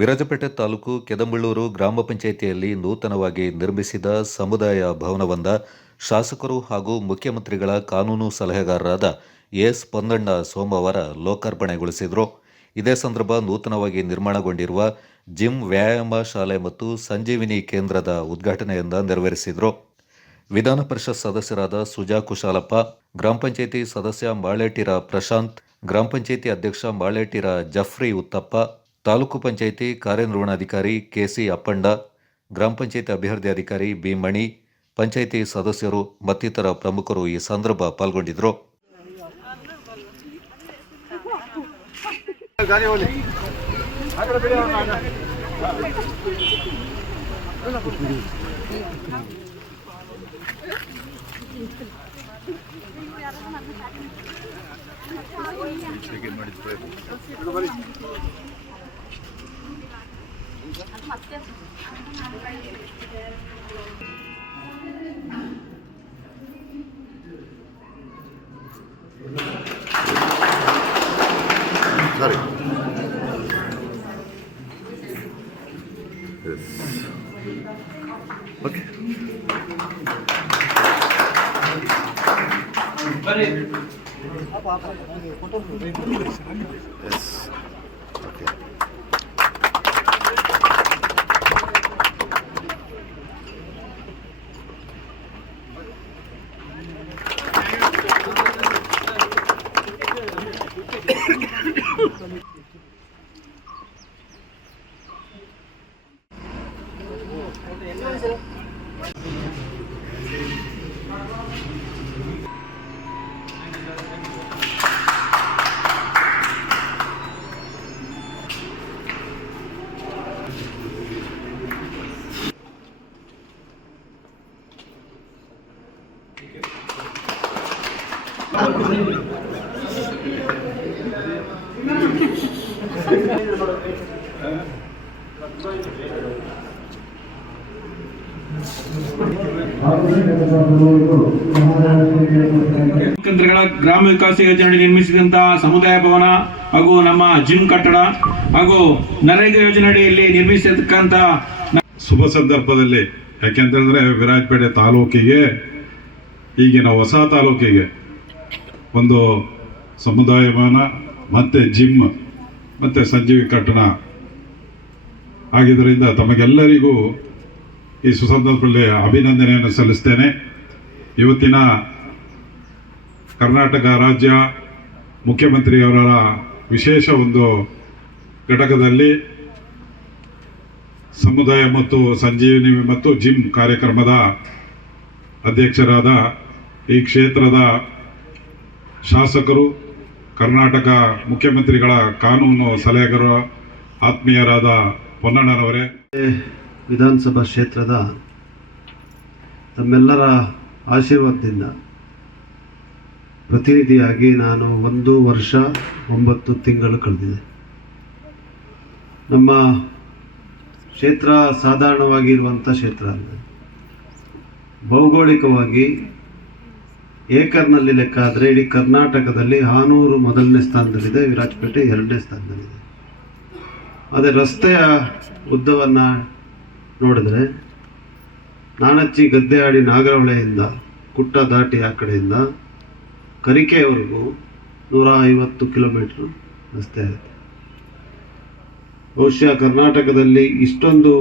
ವಿರಾಜಪೇಟೆ ತಾಲೂಕು ಕೆದಂಬಳ್ಳೂರು ಗ್ರಾಮ ಪಂಚಾಯಿತಿಯಲ್ಲಿ ನೂತನವಾಗಿ ನಿರ್ಮಿಸಿದ ಸಮುದಾಯ ಭವನವೊಂದ ಶಾಸಕರು ಹಾಗೂ ಮುಖ್ಯಮಂತ್ರಿಗಳ ಕಾನೂನು ಸಲಹೆಗಾರರಾದ ಎಸ್ ಪಂದಣ್ಣ ಸೋಮವಾರ ಲೋಕಾರ್ಪಣೆಗೊಳಿಸಿದರು. ಇದೇ ಸಂದರ್ಭ ನೂತನವಾಗಿ ನಿರ್ಮಾಣಗೊಂಡಿರುವ ಜಿಮ್ ವ್ಯಾಯಾಮ ಶಾಲೆ ಮತ್ತು ಸಂಜೀವಿನಿ ಕೇಂದ್ರದ ಉದ್ಘಾಟನೆಯಿಂದ ನೆರವೇರಿಸಿದರು. ವಿಧಾನ ಪರಿಷತ್ ಸದಸ್ಯರಾದ ಸುಜಾ ಕುಶಾಲಪ್ಪ, ಗ್ರಾಮ ಪಂಚಾಯಿತಿ ಸದಸ್ಯ ಮಾಳೇಟಿರ ಪ್ರಶಾಂತ್, ಗ್ರಾಮ ಪಂಚಾಯಿತಿ ಅಧ್ಯಕ್ಷ ಮಾಳೇಟಿರ ಜಫ್ರಿ ಉತ್ತಪ್ಪ ತಾಲೂಕು ಪಂಚಾಯಿತಿ ಕಾರ್ಯನಿರ್ವಹಣಾಧಿಕಾರಿ ಕೆಸಿ ಅಪ್ಪಂಡ, ಗ್ರಾಮ ಪಂಚಾಯಿತಿ ಅಭಿವೃದ್ಧಿ ಅಧಿಕಾರಿ ಬಿಮಣಿ ಪಂಚಾಯಿತಿ ಸದಸ್ಯರು ಮತ್ತಿತರ ಪ್ರಮುಖರು ಈ ಸಂದರ್ಭ ಪಾಲ್ಗೊಂಡಿದ್ದರು. సరే ఓకే Yes. Okay. 해주세요. ಗ್ರಾಮ ವಿಕಾಸ ಯೋಜನೆ ನಿರ್ಮಿಸಿದಂತಹ ಸಮುದಾಯ ಭವನ ಹಾಗೂ ನಮ್ಮ ಜಿಮ್ ಕಟ್ಟಡ ಹಾಗೂ ನರೇಗಾ ಯೋಜನೆ ಅಡಿಯಲ್ಲಿ ನಿರ್ಮಿಸಿರ್ತಕ್ಕಂತ ಶುಭ ಸಂದರ್ಭದಲ್ಲಿ ಯಾಕೆಂತಂದ್ರೆ ವಿರಾಜಪೇಟೆ ತಾಲೂಕಿಗೆ, ಈಗಿನ ಹೊಸ ತಾಲೂಕಿಗೆ ಒಂದು ಸಮುದಾಯ ಭವನ ಮತ್ತು ಜಿಮ್ ಮತ್ತು ಸಂಜೀವಿ ಕಟ್ಟಡ ಆಗಿದ್ದರಿಂದ ತಮಗೆಲ್ಲರಿಗೂ ಈ ಸುಸಂದರ್ಭದಲ್ಲಿ ಅಭಿನಂದನೆಯನ್ನು ಸಲ್ಲಿಸ್ತೇನೆ. ಇವತ್ತಿನ ಕರ್ನಾಟಕ ರಾಜ್ಯ ಮುಖ್ಯಮಂತ್ರಿಯವರ ವಿಶೇಷ ಒಂದು ಘಟಕದಲ್ಲಿ ಸಮುದಾಯ ಮತ್ತು ಸಂಜೀವಿನಿ ಮತ್ತು ಜಿಮ್ ಕಾರ್ಯಕ್ರಮದ ಅಧ್ಯಕ್ಷರಾದ ಈ ಕ್ಷೇತ್ರದ ಶಾಸಕರು, ಕರ್ನಾಟಕ ಮುಖ್ಯಮಂತ್ರಿಗಳ ಕಾನೂನು ಸಲಹೆಗಾರ ಆತ್ಮೀಯರಾದ ಪೊನ್ನಣ್ಣನವರೇ. ವಿಧಾನಸಭಾ ಕ್ಷೇತ್ರದ ತಮ್ಮೆಲ್ಲರ ಆಶೀರ್ವಾದದಿಂದ ಪ್ರತಿನಿಧಿಯಾಗಿ ನಾನು ಒಂದು ವರ್ಷ ಒಂಬತ್ತು ತಿಂಗಳು ಕಳೆದಿದೆ. ನಮ್ಮ ಕ್ಷೇತ್ರ ಸಾಧಾರಣವಾಗಿರುವಂಥ ಕ್ಷೇತ್ರ ಅಲ್ಲ. ಭೌಗೋಳಿಕವಾಗಿ ಏಕರ್ನಲ್ಲಿ ಲೆಕ್ಕ ಆದರೆ ಇಡೀ ಕರ್ನಾಟಕದಲ್ಲಿ ಹಾನೂರು ಮೊದಲನೇ ಸ್ಥಾನದಲ್ಲಿದೆ, ವಿರಾಜಪೇಟೆ ಎರಡನೇ ಸ್ಥಾನದಲ್ಲಿದೆ. ಅದೇ ರಸ್ತೆಯ ಉದ್ದವನ್ನು ನೋಡಿದ್ರೆ ನಾಣಚ್ಚಿ ಗದ್ದೆಹಾಡಿ ನಾಗರಹೊಳೆಯಿಂದ, ಕುಟ್ಟ ದಾಟಿ ಆ ಕಡೆಯಿಂದ ಕರಿಕೆಯವರೆಗೂ ನೂರ ಐವತ್ತು ಕಿಲೋಮೀಟ್ರ್ ರಸ್ತೆ ಆಗುತ್ತೆ. ಬಹುಶಃ ಕರ್ನಾಟಕದಲ್ಲಿ ಇಷ್ಟೊಂದು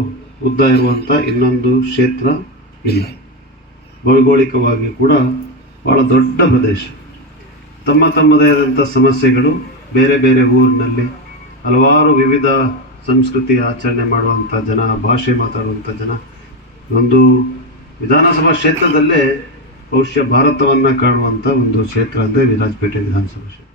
ಉದ್ದ ಇರುವಂಥ ಇನ್ನೊಂದು ಕ್ಷೇತ್ರ ಇಲ್ಲ. ಭೌಗೋಳಿಕವಾಗಿ ಕೂಡ ಭಾಳ ದೊಡ್ಡ ಪ್ರದೇಶ. ತಮ್ಮ ತಮ್ಮದೇ ಆದಂಥ ಸಮಸ್ಯೆಗಳು ಬೇರೆ ಬೇರೆ ಊರಿನಲ್ಲಿ ಹಲವಾರು ವಿವಿಧ ಸಂಸ್ಕೃತಿ ಆಚರಣೆ ಮಾಡುವಂಥ ಜನ, ಭಾಷೆ ಮಾತಾಡುವಂಥ ಜನ, ಒಂದು ವಿಧಾನಸಭಾ ಕ್ಷೇತ್ರದಲ್ಲೇ ಬಹುಶಃ ಭಾರತವನ್ನು ಕಾಣುವಂಥ ಒಂದು ಕ್ಷೇತ್ರ ಅಂದರೆ ವಿರಾಜಪೇಟೆ ವಿಧಾನಸಭಾ ಕ್ಷೇತ್ರ.